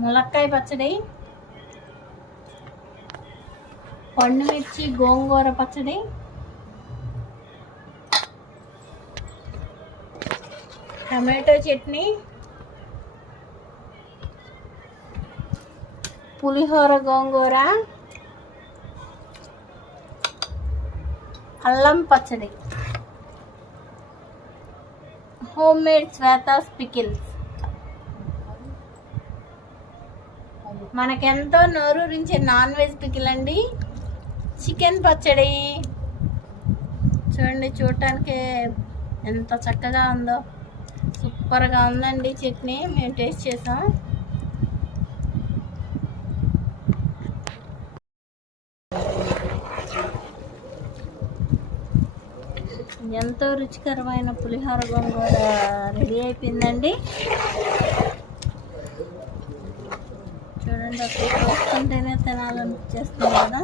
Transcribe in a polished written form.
ములక్కాయ పచ్చడి, పండుమిర్చి గోంగూర పచ్చడి, టమాటో చట్నీ, పులిహోర గోంగూర, అల్లం పచ్చడి, హోమ్ మేడ్ శ్వేతాస్ పికిల్స్. మనకెంతో నోరూరించే నాన్ వెజ్ పికిల్ అండి. చికెన్ పచ్చడి చూడండి, చూడటానికి ఎంత చక్కగా ఉందో, సూపర్గా ఉందండి. చట్నీ మేము టేస్ట్ చేసాం. ఎంతో రుచికరమైన పులిహోర గోంగూర రెడీ అయిపోయిందండి. చూడండి, అసలు చూస్తుంటేనే తినాలనిపించేస్తుంది కదా.